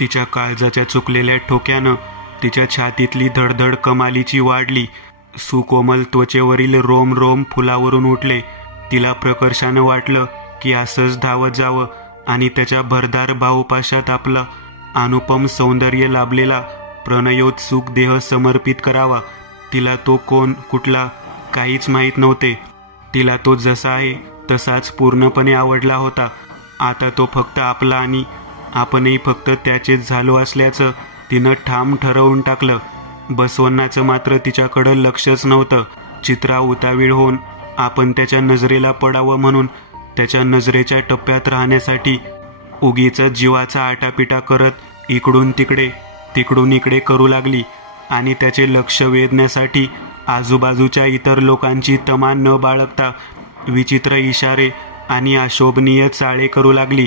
तिच्या काळजाच्या चुकलेल्या ठोक्यानं तिच्या छातीतली धडधड कमालीची वाढली. सुकोमल त्वचेवरील रोम रोम फुलावरून उठले. तिला प्रकर्षानं वाटलं की असंच धावत जावं आणि त्याच्या भरदार बाहुपाशात आपला अनुपम सौंदर्य लाभलेला प्रणयोत्सुक देह समर्पित करावा. तिला तो कोण, कुठला, काहीच माहीत नव्हते. तिला तो जसा आहे तसाच पूर्णपणे आवडला होता. आता तो फक्त आपला आणि आपणही फक्त त्याचेच झालो असल्याचं तिनं ठाम ठरवून टाकलं. बसवण्णाचं मात्र तिच्याकडं लक्षच नव्हतं. चित्रा उतावीळ होऊन आपण त्याच्या नजरेला पडावं म्हणून त्याच्या नजरेच्या टप्प्यात राहण्यासाठी उगीच जीवाचा आटापिटा करत इकडून तिकडे तिकडून इकडे करू लागली आणि त्याचे लक्ष वेधण्यासाठी आजूबाजूच्या इतर लोकांची तमा न बाळगता विचित्र इशारे आणि अशोभनीय चाळे करू लागली.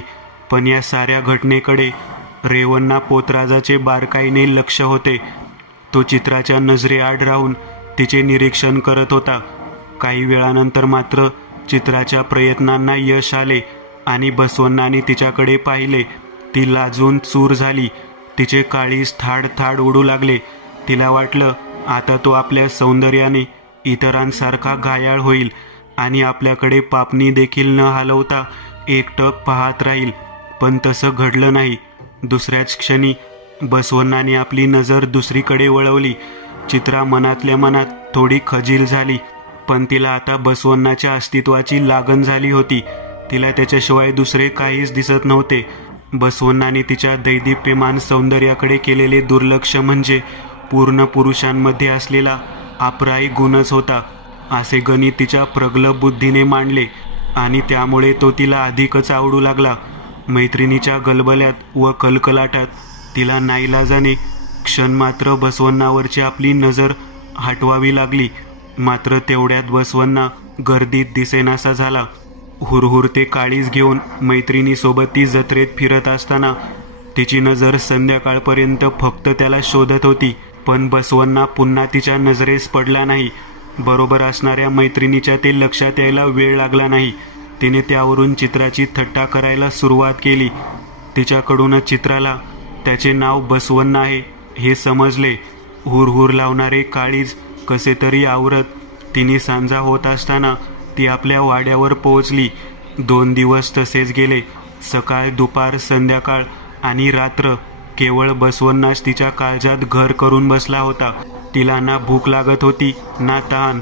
पण या साऱ्या घटनेकडे रेवन्ना पोतराजाचे बारकाईने लक्ष होते. तो चित्राच्या नजरेआड राहून तिचे निरीक्षण करत होता. काही वेळानंतर मात्र चित्राच्या प्रयत्नांना यश आले आणि बसवण्णाने तिच्याकडे पाहिले. ती लाजून चूर झाली. तिचे काळीज थाड थाड उडू लागले. तिला वाटलं आता तो आपल्या सौंदर्याने इतरांसारखा घायाळ होईल आणि आपल्याकडे पापणी देखील न हलवता एकटक पाहत राहील. पण तसं घडलं नाही. दुसऱ्याच क्षणी बसवण्णाने आपली नजर दुसरीकडे वळवली. चित्रा मनातल्या मनात थोडी खजील झाली, पण तिला आता बसवण्णाच्या अस्तित्वाची लागण झाली होती. तिला त्याच्याशिवाय दुसरे काहीच दिसत नव्हते. बसवण्णाने तिच्या दैदिप्यमान सौंदर्याकडे केलेले दुर्लक्ष म्हणजे पूर्ण पुरुषांमध्ये असलेला अपराई गुणच होता, असे गणित तिच्या प्रगल्भ बुद्धीने मांडले आणि त्यामुळे तो तिला अधिकच आवडू लागला. मैत्रिणीच्या गलबल्यात व कलकलाटात तिला नाईलाजाने क्षण मात्र बसवण्णावरची आपली नजर हटवावी लागली. मात्र तेवढ्यात बसवण्णा गर्दीत दिसेनासा झाला. हुरहुरते काळीज घेऊन मैत्रिणीसोबत ती जत्रेत फिरत असताना तिची नजर संध्याकाळपर्यंत फक्त त्याला शोधत होती. पण बसवण्णा पुन्हा तिच्या नजरेस पडला नाही. बरोबर असणाऱ्या मैत्रिणीच्या ते लक्षात यायला वेळ लागला नाही. तिने त्यावरून चित्राची थट्टा करायला सुरुवात केली. तिच्याकडूनच चित्राला त्याचे नाव बसवण्णा आहे हे समजले. हुरहुर लावणारे काळीज कसे तरी आवरत तिने सांजा होत असताना ती आपल्या वाड्यावर पोहोचली. 2 दिवस तसेच गेले. सकाळ, दुपार, संध्याकाळ आणि रात्र केवळ बसवण्णाच तिच्या काळजात घर करून बसला होता. तिला ना भूक लागत होती ना तहान.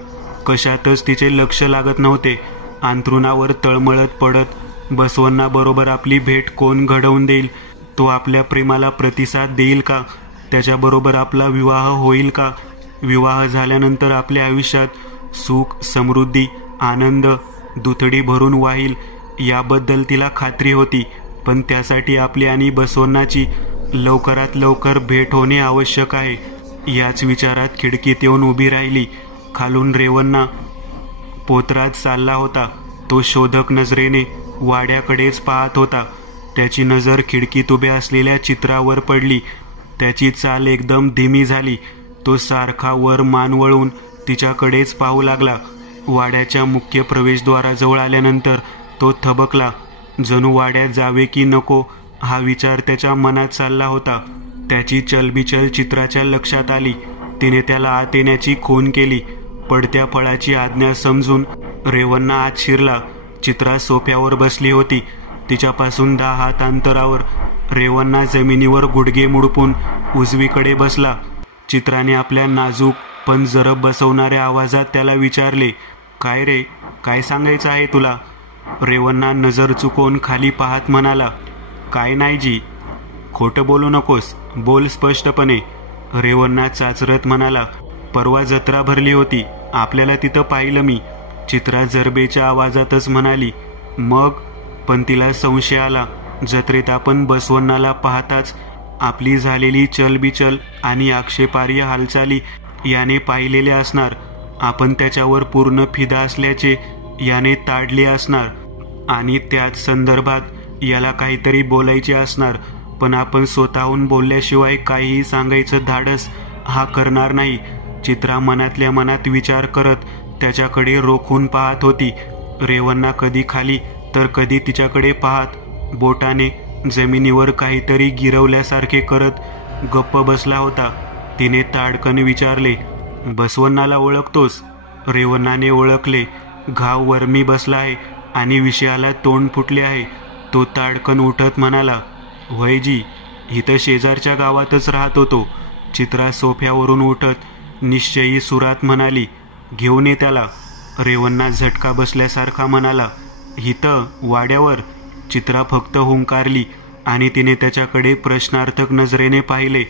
कशातच तिचे लक्ष लागत नव्हते. अंथरुणावर तळमळत पडत बसवण्णा बरोबर आपली भेट कोण घडवून देईल? तो आपल्या प्रेमाला प्रतिसाद देईल का? त्याच्याबरोबर आपला विवाह होईल का? विवाह झाल्यानंतर आपल्या आयुष्यात सुख, समृद्धी, आनंद दुथडी भरून वाहील याबद्दल तिला खात्री होती. पण त्यासाठी आपली आणि बसवण्णाची लवकरात लवकर भेट होणे आवश्यक आहे. याच विचारात खिडकीत येऊन उभी राहिली. खालून रेवन्ना पोतराज चालला होता. तो शोधक नजरेने वाड्याकडेच पाहत होता. त्याची नजर खिडकीत उभ्या असलेल्या चित्रावर पडली. त्याची चाल एकदम धीमी झाली. तो सारखा वर मान वळून तिच्याकडेच पाहू लागला. वाड्याच्या मुख्य प्रवेशद्वाराजवळ आल्यानंतर तो थबकला. जणू वाड्यात जावे की नको हा विचार त्याच्या मनात चालला होता. त्याची चलबिचल चित्राच्या लक्षात आली. तिने त्याला आत येण्याची खूण केली. पडत्या फळाची आज्ञा समजून रेवन्ना आत शिरला. चित्रा सोफ्यावर बसली होती. तिच्यापासून 10 हात अंतरावर रेवन्ना जमिनीवर गुडघे मुडपून उजवीकडे बसला. चित्राने आपल्या नाजूक पण जरब बसवणाऱ्या आवाजात त्याला विचारले, काय रे, काय सांगायचं आहे तुला? रेवन्ना नजर चुकवून खाली पाहत म्हणाला, काय नाही जी. खोटं बोलू नकोस, बोल स्पष्टपणे. रेवन्ना चाचरत म्हणाला, परवा जत्रा भरली होती, आपल्याला तिथं पाहिलं मी. चित्रा जरबेच्या आवाजातच म्हणाली, मग? पण तिला संशय आला. जत्रेत आपण बसवण्णाला पाहताच आपली झालेली चलबिचल आणि आक्षेपार्ह हालचाली याने पाहिलेले असणार. आपण त्याच्यावर पूर्ण फिदा असल्याचे याने ताडले असणार आणि त्याच संदर्भात याला काहीतरी बोलायचे असणार. पण आपण स्वतःहून बोलल्याशिवाय काहीही सांगायचं धाडस हा करणार नाही. चित्रा मनातल्या मनात विचार करत त्याच्याकडे रोखून पाहत होती. रेवन्ना कधी खाली तर कधी तिच्याकडे पाहत बोटाने जमिनीवर काहीतरी गिरवल्यासारखे करत गप्प बसला होता. तिने ताडकन विचारले, बसवण्णाला ओळखतोस? रेवण्णाने ओळखले. घाव वरमी बसला आहे आणि विषयाला तोंड फुटले आहे. तो ताडकन उठत म्हणाला, वयजी, इथं शेजारच्या गावातच राहत होतो. चित्रा सोफ्यावरून उठत निश्चयी सुरात म्हणाली, घेऊन ये त्याला. रेवण्णा झटका बसल्यासारखा म्हणाला, इथं वाड्यावर? चित्रा फक्त हुंकारली आणि तिने त्याच्याकडे प्रश्नार्थक नजरेने पाहिले.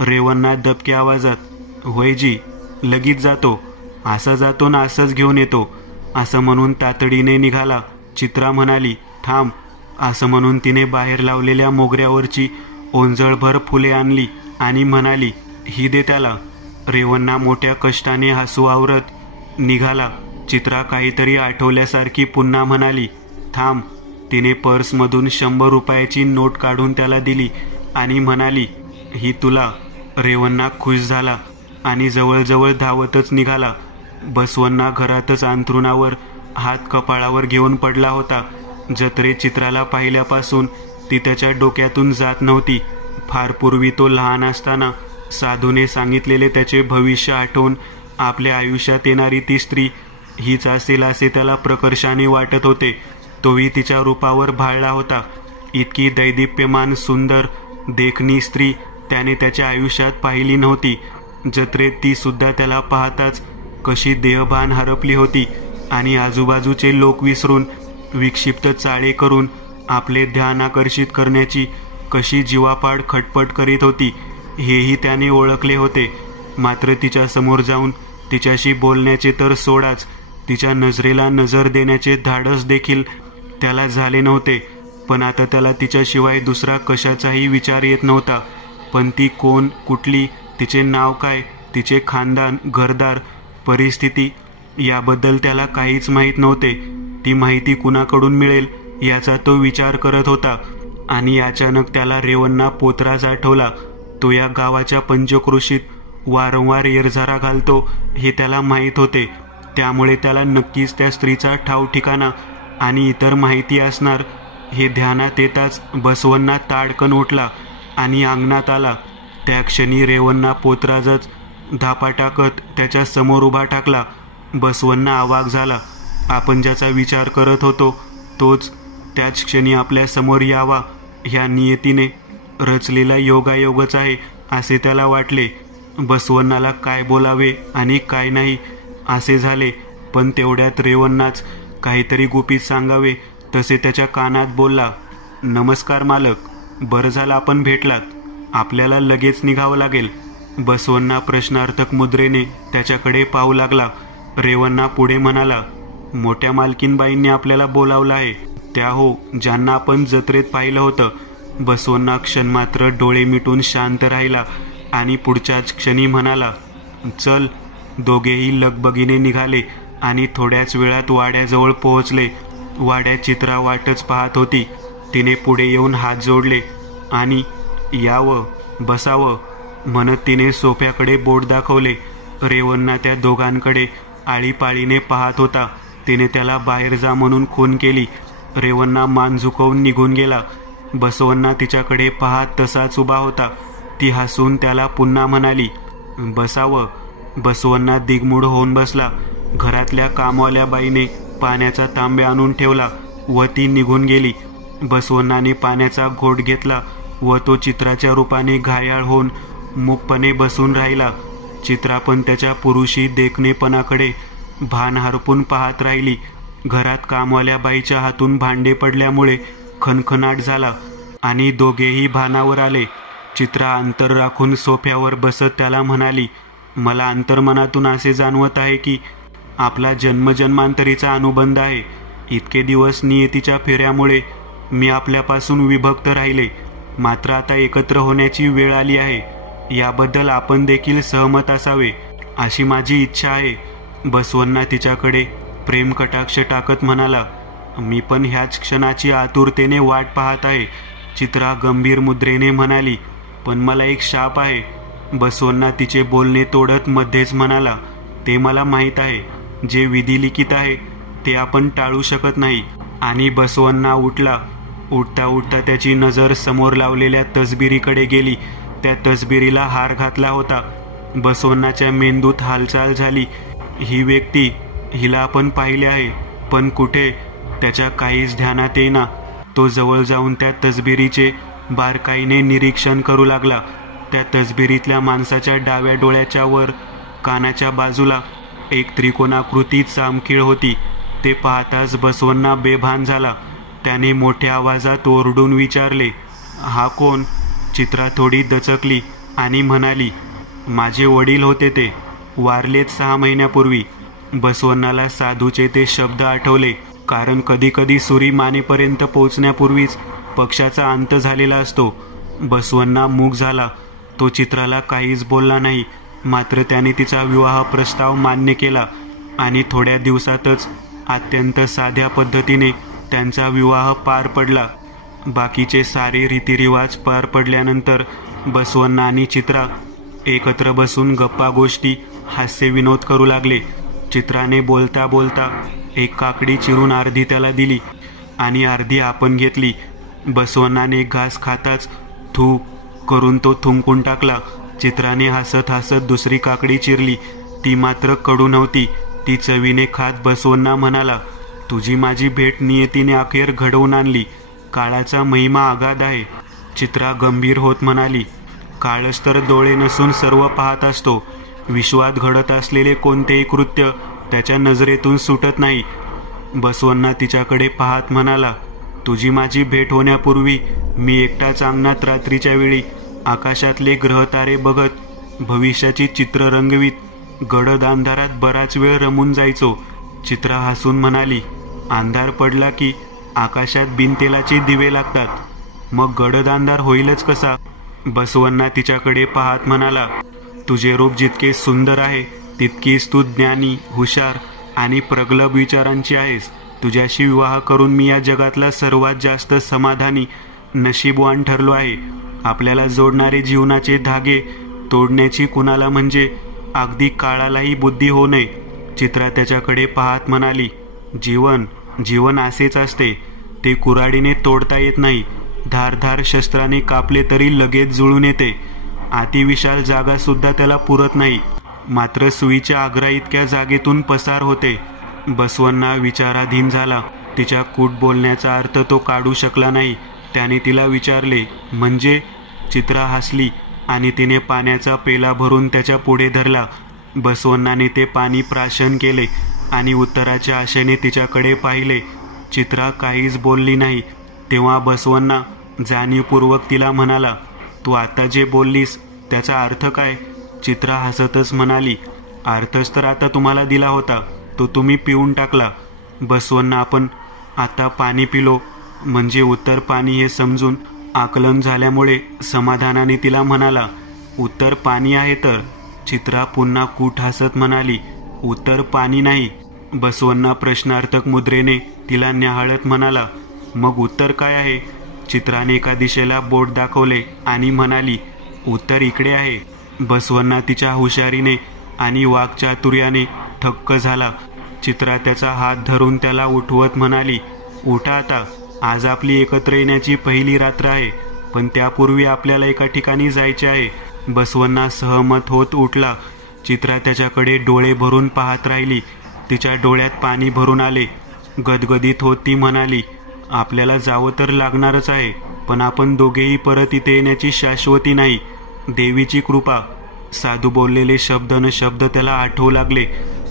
रेवण्णा दबक्या आवाजात, वयजी, लगीच जातो. असा जातो ना असंच घेऊन येतो. असं म्हणून तातडीने निघाला. चित्रा म्हणाली, थांब. असं म्हणून तिने बाहेर लावलेल्या मोगऱ्यावरची ओंजळभर फुले आणली आणि म्हणाली, ही दे त्याला. रेवण्णा मोठ्या कष्टाने हसू आवरत निघाला. चित्रा काहीतरी आठवल्यासारखी पुन्हा म्हणाली, थांब. तिने पर्समधून 100 रुपयाची नोट काढून त्याला दिली आणि म्हणाली, ही तुला. रेवण्णा खुश झाला आणि जवळजवळ धावतच निघाला. बसवण्णा घरातच अंथरुणावर हात कपाळावर घेऊन पडला होता. जत्रेत चित्राला पाहिल्यापासून ती त्याच्या डोक्यातून जात नव्हती. फार पूर्वी तो लहान असताना साधूने सांगितलेले त्याचे भविष्य आठवून आपल्या आयुष्यात येणारी ती स्त्री हीच असेल असे त्याला प्रकर्षाने वाटत होते. तोही तिच्या रूपावर भाळला होता. इतकी दैदिप्यमान सुंदर देखणी स्त्री त्याने त्याच्या आयुष्यात पाहिली नव्हती. जत्रेत ती सुद्धा त्याला पाहताच कशी देहभान हरपली होती आणि आजूबाजूचे लोक विसरून विक्षिप्त चाळे करून आपले ध्यान आकर्षित करण्याची कशी जीवापाड खटपट करीत होती हेही त्याने ओळखले होते. मात्र तिच्या समोर जाऊन तिच्याशी बोलण्याचे तर सोडाच, तिच्या नजरेला नजर देण्याचे धाडस देखील त्याला झाले नव्हते. पण आता त्याला तिच्याशिवाय दुसरा कशाचाही विचार येत नव्हता. पण ती कोण, कुठली, तिचे नाव काय, तिचे खानदान, घरदार, परिस्थिती याबद्दल त्याला काहीच माहीत नव्हते. ती माहिती कुणाकडून मिळेल याचा तो विचार करत होता. आणि अचानक त्याला रेवण्णा पोतराज आठवला. तो या गावाच्या पंचक्रोशीत वारंवार येरझारा घालतो हे त्याला माहीत होते. त्यामुळे त्याला नक्कीच त्या स्त्रीचा ठाव ठिकाणा आणि इतर माहिती असणार हे ध्यानात येताच बसवण्णा ताडकन उठला आणि अंगणात आला. त्या क्षणी रेवण्णा पोतराजच धापा टाकत त्याच्या समोर उभा टाकला. बसवण्णा अवाक झाला. आपण ज्याचा विचार करत होतो तोच त्याच क्षणी आपल्या समोर यावा ह्या नियतीने रचलेला योगायोगच आहे असे त्याला वाटले. बसवण्णाला काय बोलावे आणि काय नाही असे झाले. पण तेवढ्यात रेवण्णाच काहीतरी गुपित सांगावे तसे त्याच्या कानात बोलला, नमस्कार मालक. बरं झालं आपण भेटलात. आपल्याला लगेच निघावं लागेल. बसवण्णा प्रश्नार्थक मुद्रेने त्याच्याकडे पाहू लागला. रेवण्णा पुढे म्हणाला, मोठ्या मालकीनबाईंनी आपल्याला बोलावलं आहे. त्या हो, ज्यांना आपण जत्रेत पाहिलं होतं. बसवण्णा क्षणमात्र डोळे मिटून शांत राहिला आणि पुढच्याच क्षणी म्हणाला, चल. दोघेही लगबगीने निघाले आणि थोड्याच वेळात वाड्याजवळ पोहोचले. वाड्यात चित्रा वाटच पाहत होती. तिने पुढे येऊन हात जोडले आणि यावं, बसावं म्हणत तिने सोफ्याकडे बोट दाखवले. रेवण्णा त्या दोघांकडे आळीपाळीने पाहत होता. तिने त्याला बाहेर जा म्हणून खून केली. रेवण्णा मान झुकवून निघून गेला. बसवण्णा तिच्याकडे पाहत तसाच उभा होता. ती हसून त्याला पुन्हा म्हणाली, बसावं. बसवण्णा दिगमूढ होऊन बसला. घरातल्या कामवाल्या बाईने पाण्याचा तांब्या आणून ठेवला व ती निघून गेली. बसवण्णाने पाण्याचा घोट घेतला व तो चित्राच्या रूपाने घायाळ होऊन मूकपणे बसून राहिला. चित्रा पण त्याच्या पुरुषी देखणेपणाकडे भान हरपून पाहत राहिली. घरात कामवाल्या बाईच्या हातून भांडे पडल्यामुळे खणखणाट झाला आणि दोघेही भानावर आले. चित्रा अंतर राखून सोफ्यावर बसत त्याला म्हणाली, मला अंतर्मनातून असे जाणवत आहे की आपला जन्मजन्मांतरीचा अनुबंध आहे. इतके दिवस नियतीच्या फेऱ्यामुळे मी आपल्यापासून विभक्त राहिले. मात्र आता एकत्र होण्याची वेळ आली आहे. याबद्दल आपण देखील सहमत असावे अशी माझी इच्छा आहे. बसवण्णा तिच्याकडे प्रेम कटाक्ष टाकत म्हणाला, मी पण ह्याच क्षणाची आतुरतेने वाट पाहत आहे. चित्रा गंभीर मुद्रेने म्हणाली, पण मला एक शाप आहे. बसवण्णा तिचे बोलणे तोडत मध्येच म्हणाला, ते मला माहीत आहे. जे विधिलिखित आहे ते आपण टाळू शकत नाही. आणि बसवण्णा उठला. उठता उठता त्याची नजर समोर लावलेल्या तसबिरीकडे गेली. त्या तसबिरीला हार घातला होता. बसवण्णाच्या मेंदूत हालचाल झाली. ही व्यक्ती, हिला आपण पाहिले आहे, पण कुठे? त्याच्या काहीच ध्यानात येईना. तो जवळ जाऊन त्या तसबिरीचे बारकाईने निरीक्षण करू लागला. त्या तसबिरीतल्या माणसाच्या डाव्या डोळ्याच्या वर कानाच्या बाजूला एक त्रिकोणाकृती चामखीळ होती. ते पाहताच बसवण्णा बेभान झाला. त्याने मोठ्या आवाजात ओरडून विचारले, हा कोण? चित्रा थोडी दचकली आणि म्हणाली, माझे वडील होते, ते वारलेत 6 महिन्यापूर्वी. बसवण्णाला साधूचे ते शब्द आठवले, कारण कधी कधी सुरी मानेपर्यंत पोचण्यापूर्वीच पक्षाचा अंत झालेला असतो. बसवण्णा मूक झाला. तो चित्राला काहीच बोलला नाही. मात्र त्याने तिचा विवाह प्रस्ताव मान्य केला आणि थोड्या दिवसातच अत्यंत साध्या पद्धतीने त्यांचा विवाह पार पडला. बाकीचे सारे रीतिरिवाज पार पडल्यानंतर बसवण्णा आणि चित्रा एकत्र बसून गप्पा गोष्टी हास्यविनोद करू लागले. चित्राने बोलता बोलता एक काकडी चिरून अर्धी त्याला दिली आणि अर्धी आपण घेतली. बसवण्णाने घास खाताच थू करून तो थुंकून टाकला. चित्राने हसत हसत दुसरी काकडी चिरली. ती मात्र कडू नव्हती. ती चवीने खात बसवण्णा म्हणाला, तुझी माझी भेट नियतीने अखेर घडवून आणली. काळाचा महिमा अगाध आहे. चित्रा गंभीर होत म्हणाली, काळच तर डोळे नसून सर्व पाहत असतो. विश्वात घडत असलेले कोणतेही कृत्य त्याच्या नजरेतून सुटत नाही. बसवण्णा तिच्याकडे पाहत म्हणाला, तुझी माझी भेट होण्यापूर्वी मी एकटाच अंगणात रात्रीच्या वेळी आकाशातले ग्रहतारे बघत भविष्याची चित्र रंगवीत गडद अंधारात बराच वेळ रमून जायचो. चित्रा हसून म्हणाली, अंधार पडला की आकाशात बिनतेलाचे दिवे लागतात, मग गडद अंधार होईलच कसा? बसवण्णा तिच्याकडे पाहत म्हणाला, तुझे रूप जितके सुंदर आहे तितकीच तू ज्ञानी, हुशार आणि प्रगल्भ विचारांची आहेस. तुझ्याशी विवाह करून मी या जगातला सर्वात जास्त समाधानी, नशीबवान ठरलो आहे. आपल्याला जोडणारे जीवनाचे धागे तोडण्याची कुणाला म्हणजे अगदी काळालाही बुद्धी होऊ नये. चित्रा त्याच्याकडे पाहत म्हणाली, जीवन असेच असते. ते कुऱ्हाडीने तोडता येत नाही. धारधार शस्त्राने कापले तरी लगेच जुळून येते. अतिविशाल जागा सुद्धा त्याला पुरत नाही. मात्र सुईच्या आग्रा इतक्या जागेतून पसार होते. बसवण्णा विचाराधीन झाला. तिच्या कूट बोलण्याचा अर्थ तो काढू शकला नाही. त्याने तिला विचारले, म्हणजे? चित्रा हसली आणि तिने पाण्याचा पेला भरून त्याच्या पुढे धरला. बसवण्णाने ते पाणी प्राशन केले आणि उत्तराच्या आशेने तिच्याकडे पाहिले. चित्रा काहीच बोलली नाही. तेव्हा बसवण्णा जाणीवपूर्वक तिला म्हणाला, तू आता जे बोललीस त्याचा अर्थ काय? चित्रा हसतच म्हणाली, अर्थच तर आता तुम्हाला दिला होता, तो तुम्ही पिऊन टाकला. बसवण्णा आपण आता पाणी पिलो म्हणजे उत्तर पाणी हे समजून आकलन झाल्यामुळे समाधानाने तिला म्हणाला, उत्तर पाणी आहे तर? चित्रा पुन्हा कूट हसत म्हणाली, उत्तर पाणी नाही. बसवण्णा प्रश्नार्थक मुद्रेने तिला न्याहाळत म्हणाला, मग उत्तर काय आहे? चित्राने एका दिशेला बोट दाखवले आणि म्हणाली, उत्तर इकडे आहे. बसवण्णा तिच्या हुशारीने आणि वाक्चातुर्याने थक्क झाला. चित्रा त्याचा हात धरून त्याला उठवत म्हणाली, उठा आता, आज आपली एकत्र येण्याची पहिली रात्र आहे, पण त्यापूर्वी आपल्याला एका ठिकाणी जायचे आहे. बसवण्णा सहमत होत उठला. चित्रा त्याच्याकडे डोळे भरून पाहत राहिली. तिच्या डोळ्यात पाणी भरून आले. गदगदित होत ती म्हणाली, आपल्याला जावं तर लागणारच आहे, पण आपण दोघेही परत इथे येण्याची शाश्वती नाही. देवीची कृपा. साधू बोललेले शब्द न शब्द त्याला आठवू लागले.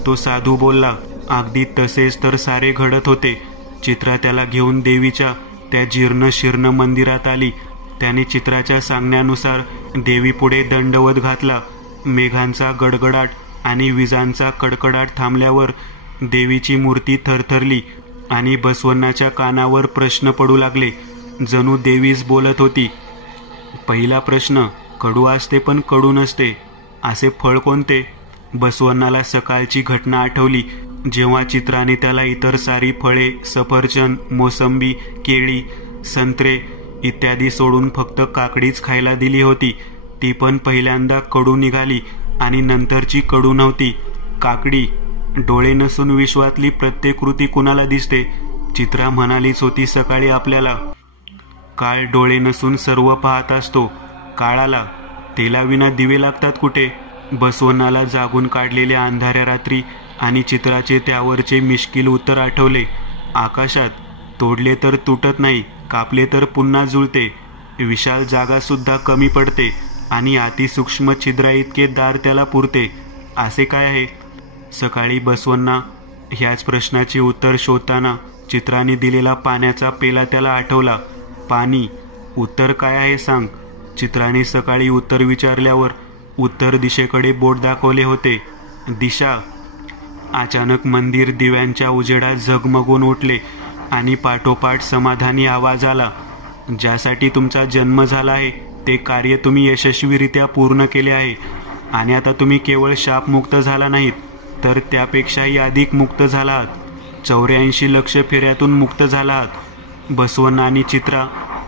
तो साधू बोलला, अगदी तसेच तर सारे घडत होते. चित्रा त्याला घेऊन देवीच्या त्या जीर्ण शीर्ण मंदिरात आली. त्याने चित्राच्या सांगण्यानुसार देवीपुढे दंडवत घातला. मेघांचा गडगडाट आणि विजांचा कडकडाट थांबल्यावर देवीची मूर्ती थरथरली आणि बसवण्णाच्या कानावर प्रश्न पडू लागले. जणू देवीच बोलत होती. पहिला प्रश्न, कडू असते पण कडू नसते असे फळ कोणते? बसवण्णाला सकाळची घटना आठवली, जेव्हा चित्राने त्याला इतर सारी फळे, सफरचंद, मोसंबी, केळी, संत्रे इत्यादी सोडून फक्त काकडीच खायला दिली होती. ती पण पहिल्यांदा कडू निघाली आणि नंतरची कडू नव्हती. काकडी. डोळे नसून विश्वातली प्रत्येक कृती कुणाला दिसते? चित्रा म्हणालीच होती सकाळी आपल्याला. काळ डोळे नसून सर्व पाहत असतो. काळाला तेलाविना दिवे लागतात कुठे? बसवण्णाला जागून काढलेल्या अंधाऱ्या रात्री आणि चित्राचे त्यावरचे मिश्किल उत्तर आठवले. आकाशात तोडले तर तुटत नाही, कापले तर पुन्हा जुळते. विशाल जागा सुद्धा कमी पडते आणि अतिसूक्ष्म छिद्रा इतके दार त्याला पुरते. असे काय आहे? सकाळी बसवण्णा ह्याच प्रश्नाचे उत्तर शोधताना चित्राने दिलेला पाण्याचा पेला त्याला आठवला. पाणी, उत्तर काय आहे सांग? चित्राने सकाळी उत्तर विचारल्यावर उत्तर दिशेकडे बोट दाखवले होते. दिशा. अचानक मंदिर दिव्यांच्या उजेडात झगमगून उठले आणि पाठोपाठ समाधानी आवाज आला. ज्यासाठी तुमचा जन्म झाला आहे ते कार्य तुम्ही यशस्वीरित्या पूर्ण केले आहे आणि आता तुम्ही केवळ शापमुक्त झाला नाहीत तर त्यापेक्षाही अधिक मुक्त झाला आहात. 84 लक्ष फेऱ्यातून मुक्त झाला आहात. बसवण्णा आणि चित्रा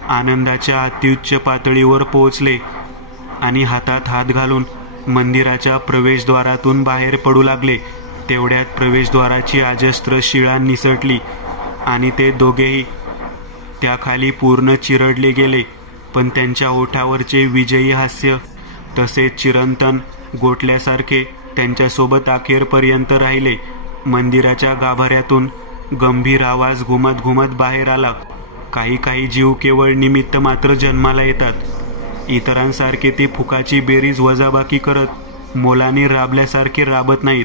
आनंदाच्या अत्युच्च पातळीवर पोहोचले आणि हातात हात घालून मंदिराच्या प्रवेशद्वारातून बाहेर पडू लागले. तेवढ्यात प्रवेशद्वाराची अजस्त्र शिळा निसटली आणि ते दोघेही त्याखाली पूर्ण चिरडले गेले. पण त्यांच्या ओठावरचे विजयी हास्य तसेच चिरंतन गोठल्यासारखे त्यांच्यासोबत अखेरपर्यंत राहिले. मंदिराच्या गाभाऱ्यातून गंभीर आवाज घुमत घुमत बाहेर आला. काही जीव केवळ निमित्त मात्र जन्माला येतात. इतरांसारखे ते फुकाची बेरीज वजाबाकी करत मोलाने राबल्यासारखे राबत नाहीत.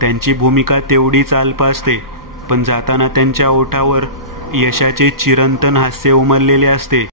त्यांची भूमिका तेवढीच अल्प असते, पण जाताना त्यांच्या ओठावर यशाचे चिरंतन हास्य उमललेले असते.